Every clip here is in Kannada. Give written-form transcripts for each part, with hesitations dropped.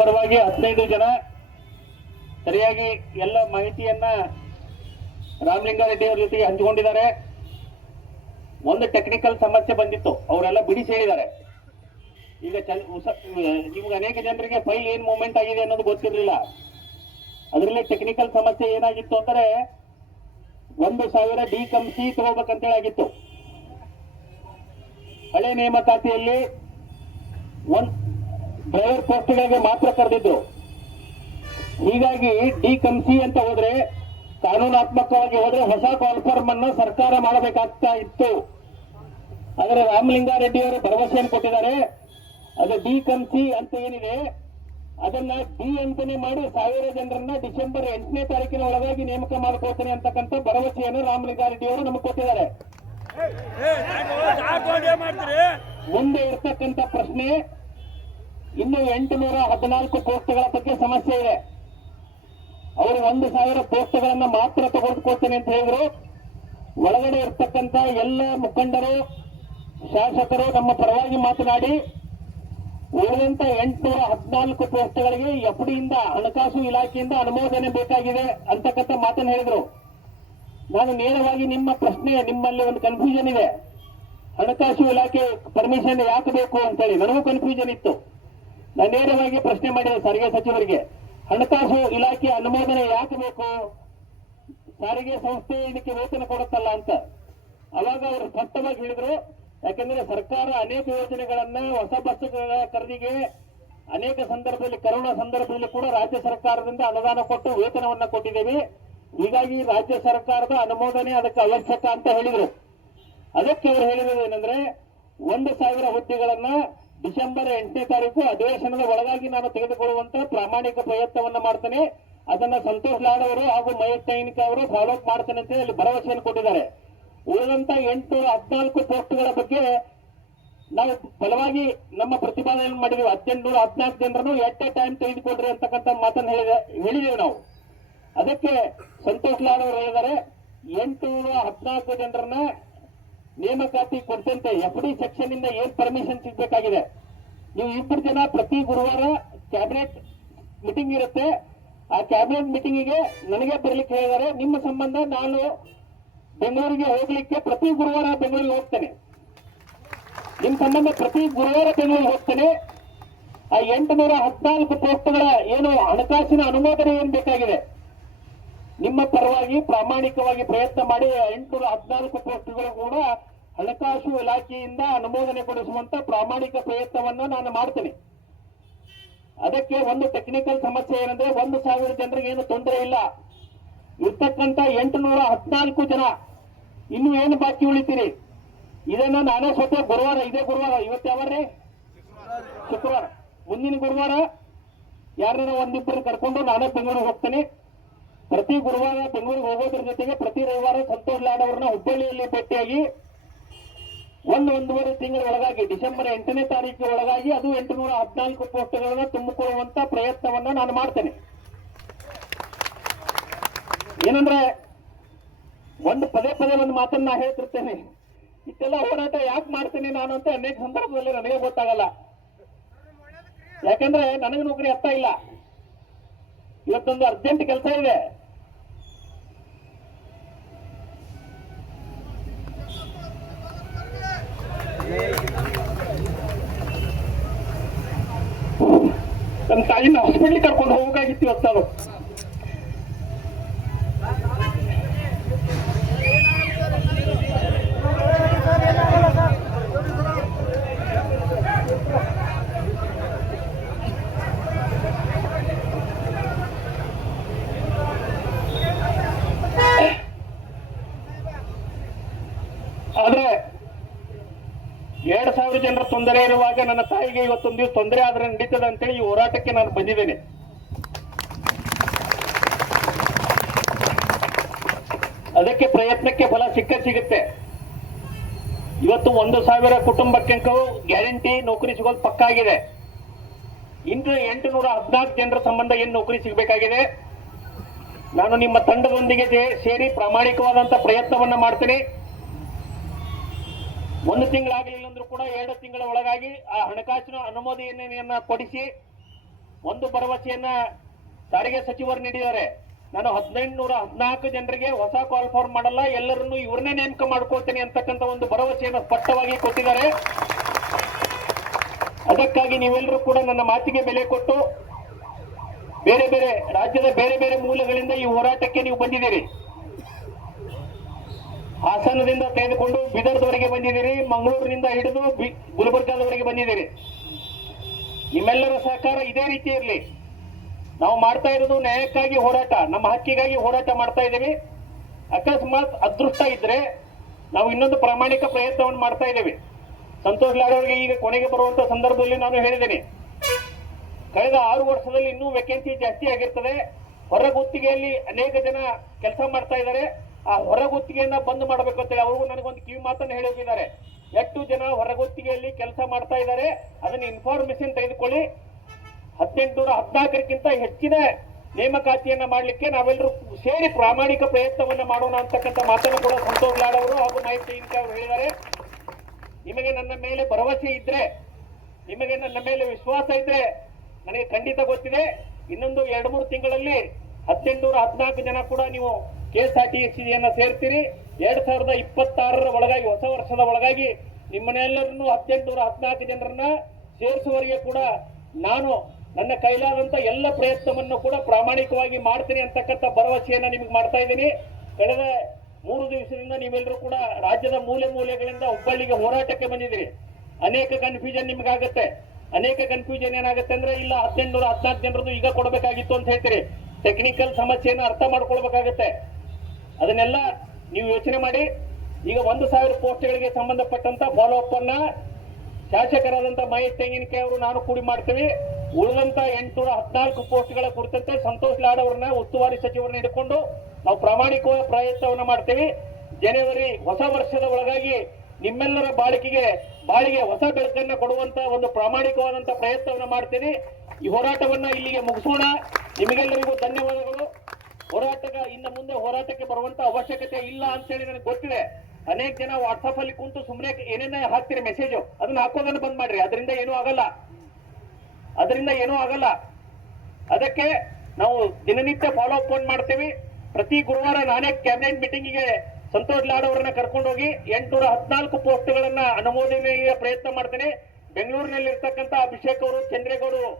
ಪರವಾಗಿ 15 ಜನ ಸರಿಯಾಗಿ ಎಲ್ಲ ಮಾಹಿತಿಯನ್ನ ರಾಮಲಿಂಗಾರೆಡ್ಡಿ ಅವರ ಜೊತೆಗೆ ಹಂಚಿಕೊಂಡಿದ್ದಾರೆ. ಒಂದು ಟೆಕ್ನಿಕಲ್ ಸಮಸ್ಯೆ ಬಂದಿತ್ತು, ಅವರೆಲ್ಲ ಬಿಡಿಸಿ ಹೇಳಿದ್ದಾರೆ. ಈಗ ನಿಮ್ಗೆ ಅನೇಕ ಜನರಿಗೆ ಫೈಲ್ ಏನ್ ಮೂವ್ಮೆಂಟ್ ಆಗಿದೆ ಅನ್ನೋದು ಗೊತ್ತಿರಲಿಲ್ಲ. ಅದರಲ್ಲಿ ಟೆಕ್ನಿಕಲ್ ಸಮಸ್ಯೆ ಏನಾಗಿತ್ತು ಅಂದರೆ 1,000 ಡಿ ಕಂಸಿ ತಗೋಬೇಕಂತೇಳಿ ಆಗಿತ್ತು. ಹಳೆ ನೇಮಕಾತಿಯಲ್ಲಿ ಡ್ರೈವರ್ ಪೋಸ್ಟ್ಗಳಿಗೆ ಮಾತ್ರ ಕರೆದಿದ್ರು. ಹೀಗಾಗಿ ಡಿ ಕಂಸಿ ಅಂತ ಹೋದ್ರೆ, ಕಾನೂನಾತ್ಮಕವಾಗಿ ಹೋದ್ರೆ ಹೊಸ ಕಾಲ್ಫಾರ್ಮ್ ಅನ್ನು ಸರ್ಕಾರ ಮಾಡಬೇಕಾಗ್ತಾ ಇತ್ತು. ಆದರೆ ರಾಮಲಿಂಗಾರೆಡ್ಡಿ ಅವರು ಭರವಸೆಯನ್ನು ಕೊಟ್ಟಿದ್ದಾರೆ. ಅದು ಡಿ ಕಂಸಿ ಅಂತ ಏನಿದೆ ಅದನ್ನ ಡಿ ಅಂತಾನೆ ಮಾಡಿ 1000 ಜನರನ್ನ ಡಿಸೆಂಬರ್ 8ನೇ ತಾರೀಕಿನ ಒಳಗಾಗಿ ನೇಮಕ ಮಾಡ್ಕೊಳ್ತೇನೆ ಅಂತಕ್ಕಂಥ ಭರವಸೆಯನ್ನು ರಾಮಲಿಂಗಾರೆಡ್ಡಿ ಅವರು ನಮಗೆ ಕೊಟ್ಟಿದ್ದಾರೆ. ಮುಂದೆ ಇರ್ತಕ್ಕಂಥ ಪ್ರಶ್ನೆ, ಇನ್ನು 814 ಪೋಸ್ಟ್ಗಳ ಬಗ್ಗೆ ಸಮಸ್ಯೆ ಇದೆ. ಅವರು 1,000 ಪೋಸ್ಟ್ಗಳನ್ನ ಮಾತ್ರ ತೆಗೆದುಕೊಳ್ತೇನೆ ಅಂತ ಹೇಳಿದ್ರು. ಒಳಗಡೆ ಇರ್ತಕ್ಕಂಥ ಎಲ್ಲ ಮುಖಂಡರು, ಶಾಸಕರು ನಮ್ಮ ಪರವಾಗಿ ಮಾತನಾಡಿ ಉಳಿದಂತ 814 ಪೋಸ್ಟ್ಗಳಿಗೆ ಎಫ್ಡಿಯಿಂದ, ಹಣಕಾಸು ಇಲಾಖೆಯಿಂದ ಅನುಮೋದನೆ ಬೇಕಾಗಿದೆ ಅಂತಕ್ಕಂಥ ಮಾತನ್ನು ಹೇಳಿದ್ರು. ನಾನು ನೇರವಾಗಿ ನಿಮ್ಮ ಪ್ರಶ್ನೆ, ನಿಮ್ಮಲ್ಲಿ ಒಂದು ಕನ್ಫ್ಯೂಷನ್ ಇದೆ, ಹಣಕಾಸು ಇಲಾಖೆ ಪರ್ಮಿಷನ್ ಯಾಕೆ ಬೇಕು ಅಂತೇಳಿ ನನಗೂ ಕನ್ಫ್ಯೂಷನ್ ಇತ್ತು. ನಾನು ನೇರವಾಗಿ ಪ್ರಶ್ನೆ ಮಾಡಿದೆ ಸಾರಿಗೆ ಸಚಿವರಿಗೆ, ಹಣಕಾಸು ಇಲಾಖೆ ಅನುಮೋದನೆ ಯಾಕೆ ಬೇಕು, ಸಾರಿಗೆ ಸಂಸ್ಥೆ ಇದಕ್ಕೆ ವೇತನ ಕೊಡುತ್ತಲ್ಲ ಅಂತ. ಅವಾಗ ಅವರು ಸ್ಪಷ್ಟವಾಗಿ ಹೇಳಿದ್ರು, ಯಾಕಂದ್ರೆ ಸರ್ಕಾರ ಅನೇಕ ಯೋಜನೆಗಳನ್ನ, ಹೊಸ ಬಸ್ಗಳ ಖರೀದಿಗೆ ಅನೇಕ ಸಂದರ್ಭದಲ್ಲಿ, ಕರೋನಾ ಸಂದರ್ಭದಲ್ಲಿ ಕೂಡ ರಾಜ್ಯ ಸರ್ಕಾರದಿಂದ ಅನುದಾನ ಕೊಟ್ಟು ವೇತನವನ್ನ ಕೊಟ್ಟಿದ್ದೇವೆ. ಹೀಗಾಗಿ ರಾಜ್ಯ ಸರ್ಕಾರದ ಅನುಮೋದನೆ ಅದಕ್ಕೆ ಅವಶ್ಯಕ ಅಂತ ಹೇಳಿದ್ರು. ಅದಕ್ಕೆ ಅವರು ಹೇಳಿರೋದು ಏನಂದ್ರೆ, 1,000 ಹುದ್ದೆಗಳನ್ನ ಡಿಸೆಂಬರ್ 8ನೇ ತಾರೀಕು ಅಧಿವೇಶನದ ಒಳಗಾಗಿ ನಾನು ತೆಗೆದುಕೊಳ್ಳುವಂತ ಪ್ರಾಮಾಣಿಕ ಪ್ರಯತ್ನವನ್ನ ಮಾಡ್ತೇನೆ. ಅದನ್ನ ಸಂತೋಷ್ ಲಾಡ್ ಅವರು ಹಾಗೂ ಮಹೇಶ್ ಸೈನಿಕ ಅವರು ಫಾಲೋ ಅಪ್ ಮಾಡ್ತೇನೆ ಅಂತ ಹೇಳಿ ಭರವಸೆಯನ್ನು ಕೊಟ್ಟಿದ್ದಾರೆ. ಉಳಿದಂತ 814 ಪೋಸ್ಟ್ಗಳ ಬಗ್ಗೆ ನಾವು ಬಲವಾಗಿ ನಮ್ಮ ಪ್ರತಿಪಾದನೆ ಮಾಡಿದೀವಿ. 1814 ಜನರನ್ನು ಎಟ್ ಎ ಟೈಮ್ ತೆಗೆದುಕೊಡ್ರಿ ಅಂತಕ್ಕಂಥ ಮಾತನ್ನು ಹೇಳಿದೆವು ನಾವು. ಅದಕ್ಕೆ ಸಂತೋಷ್ ಲಾಡ್ ಅವರು ಹೇಳಿದ್ದಾರೆ, 814 ಜನರನ್ನ ನೇಮಕಾತಿ ಕೊಡ್ತಂತೆ. ಎಫ್ಡಿ ಸೆಕ್ಷನ್ ಇಂದ ಏನ್ ಪರ್ಮಿಷನ್ ಸಿಗ್ಬೇಕಾಗಿದೆ, ನೀವು 2 ಜನ ಪ್ರತಿ ಗುರುವಾರ ಕ್ಯಾಬಿನೆಟ್ ಮೀಟಿಂಗ್ ಇರುತ್ತೆ. ಆ ಕ್ಯಾಬಿನೆಟ್ ಮೀಟಿಂಗಿಗೆ ನನಗೆ ಬರ್ಲಿಕ್ಕೆ ಹೇಳಿದ್ದಾರೆ. ನಿಮ್ಮ ಸಂಬಂಧ ನಾನು ಬೆಂಗಳೂರಿಗೆ ಹೋಗ್ಲಿಕ್ಕೆ ಪ್ರತಿ ಗುರುವಾರ ಬೆಂಗಳೂರಿಗೆ ಹೋಗ್ತೇನೆ. ನಿಮ್ಮ ಸಂಬಂಧ ಪ್ರತಿ ಗುರುವಾರ ಬೆಂಗಳೂರಿಗೆ ಹೋಗ್ತೇನೆ. ಆ 814 ಪೋಸ್ಟ್ಗಳ ಏನು ಹಣಕಾಸಿನ ಅನುಮೋದನೆ ಏನ್ ಬೇಕಾಗಿದೆ, ನಿಮ್ಮ ಪರವಾಗಿ ಪ್ರಾಮಾಣಿಕವಾಗಿ ಪ್ರಯತ್ನ ಮಾಡಿ 814 ಪೋಸ್ಟ್ಗಳು ಕೂಡ ಹಣಕಾಸು ಇಲಾಖೆಯಿಂದ ಅನುಮೋದನೆ ಕೊಡಿಸುವಂತ ಪ್ರಾಮಾಣಿಕ ಪ್ರಯತ್ನವನ್ನ ನಾನು ಮಾಡ್ತೇನೆ. ಅದಕ್ಕೆ ಒಂದು ಟೆಕ್ನಿಕಲ್ ಸಮಸ್ಯೆ ಏನಂದ್ರೆ, 1,000 ಜನರಿಗೆ ಏನು ತೊಂದರೆ ಇಲ್ಲ. ಇರ್ತಕ್ಕಂಥ 814 ಜನ ಇನ್ನು ಏನು ಬಾಕಿ ಉಳಿತೀರಿ, ಇದನ್ನ ನಾನೇ ಸ್ವತಃ ಗುರುವಾರ, ಇದೇ ಗುರುವಾರ, ಇವತ್ತು ಯಾವಾರ್ರಿ, ಶುಕ್ರವಾರ, ಮುಂದಿನ ಗುರುವಾರ ಯಾರನ್ನ ಒಂದಿಬ್ಬರು ಕರ್ಕೊಂಡು ನಾನೇ ಬೆಂಗಳೂರಿಗೆ ಹೋಗ್ತೇನೆ. ಪ್ರತಿ ಗುರುವಾರ ಬೆಂಗಳೂರಿಗೆ ಹೋಗೋದ್ರ ಜೊತೆಗೆ ಪ್ರತಿ ರವಿವಾರ ಸಂತೋಷ್ ಲಾಡ್ ಅವರನ್ನ ಹುಬ್ಬಳ್ಳಿಯಲ್ಲಿ ಭೇಟಿಯಾಗಿ 1-1.5 ತಿಂಗಳ ಒಳಗಾಗಿ ಡಿಸೆಂಬರ್ 8ನೇ ತಾರೀಕು ಒಳಗಾಗಿ ಅದು 814 ಪೋಸ್ಟ್ಗಳನ್ನ ತುಂಬಿಕೊಳ್ಳುವಂತ ಪ್ರಯತ್ನವನ್ನ ನಾನು ಮಾಡ್ತೇನೆ. ಏನಂದ್ರೆ ಪದೇ ಒಂದು ಮಾತನ್ನ ನಾ ಹೇಳ್ತಿರ್ತೇನೆ, ಇಷ್ಟೆಲ್ಲ ಹೋರಾಟ ಯಾಕೆ ಮಾಡ್ತೇನೆ ನಾನು ಅಂತ ಅನೇಕ ಸಂದರ್ಭದಲ್ಲಿ ನನಗೆ ಗೊತ್ತಾಗಲ್ಲ. ಯಾಕಂದ್ರೆ ನನಗೆ ನೌಕರಿ ಅರ್ಥ ಇಲ್ಲ. ಇವತ್ತೊಂದು ಅರ್ಜೆಂಟ್ ಕೆಲಸ ಇದೆ, ನನ್ನ ತಾಯಿನ ಹಾಸ್ಪಿಟ್ಲಿಗೆ ಕರ್ಕೊಂಡು ಹೋಗಬೇಕಾಗಿತ್ತು ಇವತ್ತು. ನಾನು ಆದ್ರೆ 2,000 ಜನರ ತೊಂದರೆ ಇರುವಾಗ ನನ್ನ ತಾಯಿಗೆ ಇವತ್ತೊಂದು ದಿವಸ ತೊಂದರೆ ಆದ್ರೆ ನಡೀತದೆ ಅಂತೇಳಿ ಈ ಹೋರಾಟಕ್ಕೆ ನಾನು ಬಂದಿದ್ದೇನೆ. ಅದಕ್ಕೆ ಪ್ರಯತ್ನಕ್ಕೆ ಫಲ ಸಿಗುತ್ತೆ. ಇವತ್ತು 1,000 ಕುಟುಂಬಕ್ಕೆ ಗ್ಯಾರಂಟಿ ನೌಕರಿ ಸಿಗೋದು ಪಕ್ಕಾ ಆಗಿದೆ. ಇನ್ನು 814 ಜನರ ಸಂಬಂಧ ಏನು ನೌಕರಿ ಸಿಗಬೇಕಾಗಿದೆ. ನಾನು ನಿಮ್ಮ ತಂಡದೊಂದಿಗೆ ಸೇರಿ ಪ್ರಾಮಾಣಿಕವಾದಂತ ಪ್ರಯತ್ನವನ್ನ ಮಾಡ್ತೇನೆ. 1 ತಿಂಗಳಾಗಲಿಲ್ಲ ಅಂದ್ರೂ ಕೂಡ 2 ತಿಂಗಳ ಒಳಗಾಗಿ ಆ ಹಣಕಾಸಿನ ಅನುಮೋದನೆಯನ್ನ ಕೊಡಿಸಿ ಒಂದು ಭರವಸೆಯನ್ನ ಸಾರಿಗೆ ಸಚಿವರು ನೀಡಿದ್ದಾರೆ. ನಾನು 1814 ಜನರಿಗೆ ಹೊಸ ಕಾಲ್ ಫಾರ್ಮ್ ಮಾಡಲ್ಲ, ಎಲ್ಲರನ್ನೂ ಇವ್ರನ್ನೇ ನೇಮಕ ಮಾಡ್ಕೊಳ್ತೇನೆ ಅಂತಕ್ಕಂಥ ಒಂದು ಭರವಸೆಯನ್ನು ಸ್ಪಷ್ಟವಾಗಿ ಕೊಟ್ಟಿದ್ದಾರೆ. ಅದಕ್ಕಾಗಿ ನೀವೆಲ್ಲರೂ ಕೂಡ ನನ್ನ ಮಾತಿಗೆ ಬೆಲೆ ಕೊಟ್ಟು ಬೇರೆ ಬೇರೆ ರಾಜ್ಯದ ಬೇರೆ ಬೇರೆ ಮೂಲಗಳಿಂದ ಈ ಹೋರಾಟಕ್ಕೆ ನೀವು ಬಂದಿದ್ದೀರಿ. ಹಾಸನದಿಂದ ತೆಗೆದುಕೊಂಡು ಬೀದರ್ದವರೆಗೆ ಬಂದಿದ್ದೀರಿ, ಮಂಗಳೂರಿನಿಂದ ಹಿಡಿದು ಗುಲ್ಬರ್ಗಾದವರೆಗೆ ಬಂದಿದ್ದೀರಿ. ನಿಮ್ಮೆಲ್ಲರ ಸಹಕಾರ ಇದೇ ರೀತಿ ಇರಲಿ. ನಾವು ಮಾಡ್ತಾ ಇರೋದು ನ್ಯಾಯಕ್ಕಾಗಿ ಹೋರಾಟ, ನಮ್ಮ ಹಕ್ಕಿಗಾಗಿ ಹೋರಾಟ ಮಾಡ್ತಾ ಇದ್ದೀವಿ. ಅಕಸ್ಮಾತ್ ಅದೃಷ್ಟ ಇದ್ರೆ ನಾವು ಇನ್ನೊಂದು ಪ್ರಾಮಾಣಿಕ ಪ್ರಯತ್ನವನ್ನು ಮಾಡ್ತಾ ಇದ್ದೇವೆ. ಸಂತೋಷ್ ಲಾಡ್ ಅವರಿಗೆ ಈಗ ಕೊನೆಗೆ ಬರುವಂತ ಸಂದರ್ಭದಲ್ಲಿ ನಾನು ಹೇಳಿದ್ದೇನೆ, ಕಳೆದ 6 ವರ್ಷದಲ್ಲಿ ಇನ್ನೂ ವೇಕೆನ್ಸಿ ಜಾಸ್ತಿ ಆಗಿರ್ತದೆ. ಹೊರಗುತ್ತಿಗೆಯಲ್ಲಿ ಅನೇಕ ಜನ ಕೆಲಸ ಮಾಡ್ತಾ ಇದ್ದಾರೆ. ಆ ಹೊರಗುತ್ತಿಗೆಯನ್ನ ಬಂದ್ ಮಾಡಬೇಕು ಅಂತೇಳಿ ಅವ್ರಿಗೂ ನನಗೊಂದು ಕಿವಿ ಮಾತನ್ನು ಹೇಳಿ ಹೋಗಿದ್ದಾರೆ. ಎಷ್ಟು ಜನ ಹೊರಗುತ್ತಿಗೆಯಲ್ಲಿ ಕೆಲಸ ಮಾಡ್ತಾ ಇದ್ದಾರೆ ಅದನ್ನ ಇನ್ಫಾರ್ಮೇಶನ್ ತೆಗೆದುಕೊಳ್ಳಿ. 1814ಕ್ಕಿಂತ ಹೆಚ್ಚಿನ ನೇಮಕಾತಿಯನ್ನ ಮಾಡಲಿಕ್ಕೆ ನಾವೆಲ್ಲರೂ ಸೇರಿ ಪ್ರಾಮಾಣಿಕ ಪ್ರಯತ್ನವನ್ನ ಮಾಡೋಣ ಅಂತಕ್ಕಂಥ ಮಾತನ್ನು ಕೂಡ ಸಂತೋಷ್ ಲಾಡ್ ಅವರು ಹಾಗೂ ಮಾಹಿತಿ ಅವರು ಹೇಳಿದ್ದಾರೆ. ನಿಮಗೆ ನನ್ನ ಮೇಲೆ ಭರವಸೆ ಇದ್ರೆ, ನಿಮಗೆ ನನ್ನ ಮೇಲೆ ವಿಶ್ವಾಸ ಇದ್ರೆ, ನನಗೆ ಖಂಡಿತ ಗೊತ್ತಿದೆ ಇನ್ನೊಂದು 2-3 ತಿಂಗಳಲ್ಲಿ 1814 ಜನ ಕೂಡ ನೀವು KSRTCಯನ್ನ ಸೇರ್ತೀರಿ. 2026ರ ಒಳಗಾಗಿ, ಹೊಸ ವರ್ಷದ ಒಳಗಾಗಿ ನಿಮ್ಮನ್ನೆಲ್ಲರನ್ನು 1814 ಜನರನ್ನ ಸೇರಿಸುವವರೆಗೆ ಕೂಡ ನಾನು ನನ್ನ ಕೈಲಾದಂತ ಎಲ್ಲ ಪ್ರಯತ್ನವನ್ನು ಕೂಡ ಪ್ರಾಮಾಣಿಕವಾಗಿ ಮಾಡ್ತೀನಿ ಅಂತಕ್ಕಂಥ ಭರವಸೆಯನ್ನ ನಿಮಗೆ ಮಾಡ್ತಾ ಇದ್ದೀನಿ. ಕಳೆದ 3 ದಿವಸದಿಂದ ನೀವೆಲ್ಲರೂ ಕೂಡ ರಾಜ್ಯದ ಮೂಲೆ ಮೂಲೆಗಳಿಂದ ಹುಬ್ಬಳ್ಳಿಗೆ ಹೋರಾಟಕ್ಕೆ ಬಂದಿದ್ದೀರಿ. ಅನೇಕ ಕನ್ಫ್ಯೂಷನ್ ನಿಮ್ಗಾಗತ್ತೆ. ಅನೇಕ ಕನ್ಫ್ಯೂಷನ್ ಏನಾಗುತ್ತೆ ಅಂದ್ರೆ, ಇಲ್ಲ 1814 ಜನರದ್ದು ಈಗ ಕೊಡಬೇಕಾಗಿತ್ತು ಅಂತ ಹೇಳ್ತೀರಿ. ಟೆಕ್ನಿಕಲ್ ಸಮಸ್ಯೆಯನ್ನು ಅರ್ಥ ಮಾಡ್ಕೊಳ್ಬೇಕಾಗತ್ತೆ. ಅದನ್ನೆಲ್ಲ ನೀವು ಯೋಚನೆ ಮಾಡಿ. ಈಗ 1000 ಪೋಸ್ಟ್ಗಳಿಗೆ ಸಂಬಂಧಪಟ್ಟಂತ ಫಾಲೋ ಅಪ್ ಅನ್ನ ಶಾಸಕರಾದಂತ ಮಹೇಶ್ ತೆಂಗಿನಕಾಯಿ ಅವರು ನಾನು ಕೂಡಿ ಮಾಡ್ತೀವಿ. ಉಳಿದಂತ 814 ಪೋಸ್ಟ್ಗಳ ಕುರಿತಂತೆ ಸಂತೋಷ್ ಲಾಡ್ ಅವರನ್ನ ಉಸ್ತುವಾರಿ ಸಚಿವರನ್ನ ಹಿಡ್ಕೊಂಡು ನಾವು ಪ್ರಾಮಾಣಿಕವಾದ ಪ್ರಯತ್ನವನ್ನ ಮಾಡ್ತೀವಿ. ಜನವರಿ ಹೊಸ ವರ್ಷದ ಒಳಗಾಗಿ ನಿಮ್ಮೆಲ್ಲರ ಬಾಳಿಗೆ ಹೊಸ ಬೆಳಕನ್ನ ಕೊಡುವಂತ ಒಂದು ಪ್ರಾಮಾಣಿಕವಾದಂತ ಪ್ರಯತ್ನವನ್ನ ಮಾಡ್ತೀನಿ. ಈ ಹೋರಾಟವನ್ನ ಇಲ್ಲಿಗೆ ಮುಗಿಸೋಣ. ನಿಮಗೆಲ್ಲರಿಗೂ ಧನ್ಯವಾದಗಳು. ಇನ್ನು ಮುಂದೆ ಹೋರಾಟಕ್ಕೆ ಬರುವಂತ ಅವಶ್ಯಕತೆ ಇಲ್ಲ ಅಂತೇಳಿ ನನಗೆ ಗೊತ್ತಿದೆ. ಅನೇಕ ಜನ ವಾಟ್ಸ್ಆಪ್ ಅಲ್ಲಿ ಕುಂತು ಸುಮ್ಮನೆ ಏನೇನ ಹಾಕ್ತಿರಿ ಮೆಸೇಜ್, ಅದನ್ನ ಹಾಕೋದನ್ನ ಬಂದ್ ಮಾಡ್ರಿ. ಅದರಿಂದ ಏನೂ ಆಗಲ್ಲ. ಅದಕ್ಕೆ ನಾವು ದಿನನಿತ್ಯ ಫಾಲೋ ಅಪ್ ಮಾಡ್ತೀವಿ. ಪ್ರತಿ ಗುರುವಾರ ನಾನೇ ಕ್ಯಾಬಿನೆಟ್ ಮೀಟಿಂಗಿಗೆ ಸಂತೋಷ್ ಲಾಡ್ ಅವರನ್ನ ಕರ್ಕೊಂಡು ಹೋಗಿ 814 ಪೋಸ್ಟ್ಗಳನ್ನ ಅನುಮೋದನೆಗೆ ಪ್ರಯತ್ನ ಮಾಡ್ತೇನೆ. ಬೆಂಗಳೂರಿನಲ್ಲಿ ಇರ್ತಕ್ಕಂಥ ಅಭಿಷೇಕ್ ಅವರು, ಚಂದ್ರೇಗೌಡರು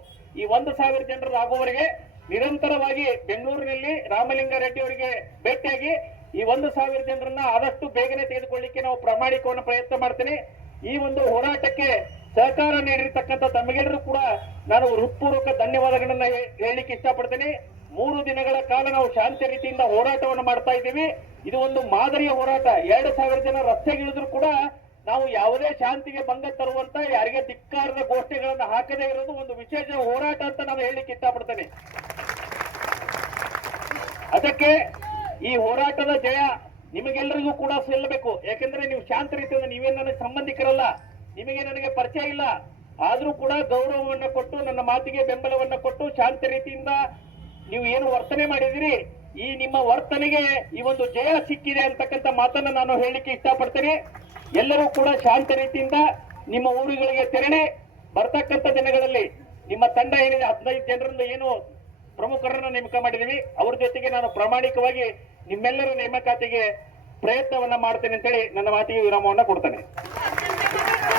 ಈ 1000 ಜನರು ಆಗುವವರೆಗೆ ನಿರಂತರವಾಗಿ ಬೆಂಗಳೂರಿನಲ್ಲಿ ರಾಮಲಿಂಗಾರೆಡ್ಡಿ ಅವರಿಗೆ ಭೇಟಿಯಾಗಿ ಈ 1000 ಜನರನ್ನ ಆದಷ್ಟು ಬೇಗನೆ ತೆಗೆದುಕೊಳ್ಳಿಕ್ಕೆ ನಾವು ಪ್ರಾಮಾಣಿಕವನ್ನು ಪ್ರಯತ್ನ ಮಾಡ್ತೇನೆ. ಈ ಒಂದು ಹೋರಾಟಕ್ಕೆ ಸಹಕಾರ ನೀಡಿರ್ತಕ್ಕಂಥ ತಮಗೆಲ್ಲರೂ ಕೂಡ ನಾನು ಹೃತ್ಪೂರ್ವಕ ಧನ್ಯವಾದಗಳನ್ನ ಹೇಳಲಿಕ್ಕೆ ಇಷ್ಟಪಡ್ತೇನೆ. 3 ದಿನಗಳ ಕಾಲ ನಾವು ಶಾಂತಿ ರೀತಿಯಿಂದ ಹೋರಾಟವನ್ನು ಮಾಡ್ತಾ ಇದ್ದೀವಿ. ಇದು ಒಂದು ಮಾದರಿಯ ಹೋರಾಟ. 2000 ಜನ ರಸ್ತೆಗಿಳಿದ್ರು ಕೂಡ ನಾವು ಯಾವುದೇ ಶಾಂತಿಗೆ ಭಂಗ ತರುವಂತ, ಯಾರಿಗೆ ಧಿಕ್ಕಾರದ ಗೋಷ್ಠಿಗಳನ್ನ ಹಾಕದೇ ಇರೋದು ಒಂದು ವಿಶೇಷ ಹೋರಾಟ ಅಂತ ನಾನು ಹೇಳಲಿಕ್ಕೆ ಇಷ್ಟಪಡ್ತೇನೆ. ಅದಕ್ಕೆ ಈ ಹೋರಾಟದ ಜಯ ನಿಮಗೆಲ್ಲರಿಗೂ ಕೂಡ ಸಲ್ಲಬೇಕು. ಯಾಕೆಂದ್ರೆ ನೀವು ಶಾಂತ ರೀತಿಯಿಂದ, ನೀವೇನು ನನಗೆ ಸಂಬಂಧಿಕರಲ್ಲ, ನಿಮಗೆ ನನಗೆ ಪರಿಚಯ ಇಲ್ಲ, ಆದ್ರೂ ಕೂಡ ಗೌರವವನ್ನು ಕೊಟ್ಟು ನನ್ನ ಮಾತಿಗೆ ಬೆಂಬಲವನ್ನು ಕೊಟ್ಟು ಶಾಂತ ರೀತಿಯಿಂದ ನೀವು ಏನು ವರ್ತನೆ ಮಾಡಿದಿರಿ, ಈ ನಿಮ್ಮ ವರ್ತನೆಗೆ ಈ ಒಂದು ಜಯ ಸಿಕ್ಕಿದೆ ಅಂತಕ್ಕಂಥ ಮಾತನ್ನ ನಾನು ಹೇಳಲಿಕ್ಕೆ ಇಷ್ಟಪಡ್ತೇನೆ. ಎಲ್ಲರೂ ಕೂಡ ಶಾಂತ ರೀತಿಯಿಂದ ನಿಮ್ಮ ಊರುಗಳಿಗೆ ತೆರಳಿ ಬರ್ತಕ್ಕಂಥ ದಿನಗಳಲ್ಲಿ ನಿಮ್ಮ ತಂಡ ಏನಿದೆ 15 ಜನರನ್ನು ಏನು ಪ್ರಮುಖರನ್ನ ನೇಮಕ ಮಾಡಿದೀವಿ, ಅವ್ರ ಜೊತೆಗೆ ನಾನು ಪ್ರಾಮಾಣಿಕವಾಗಿ ನಿಮ್ಮೆಲ್ಲರ ನೇಮಕಾತಿಗೆ ಪ್ರಯತ್ನವನ್ನ ಮಾಡ್ತೇನೆ ಅಂತೇಳಿ ನನ್ನ ಮಾತಿಗೆ ವಿರಾಮವನ್ನ ಕೊಡ್ತೇನೆ.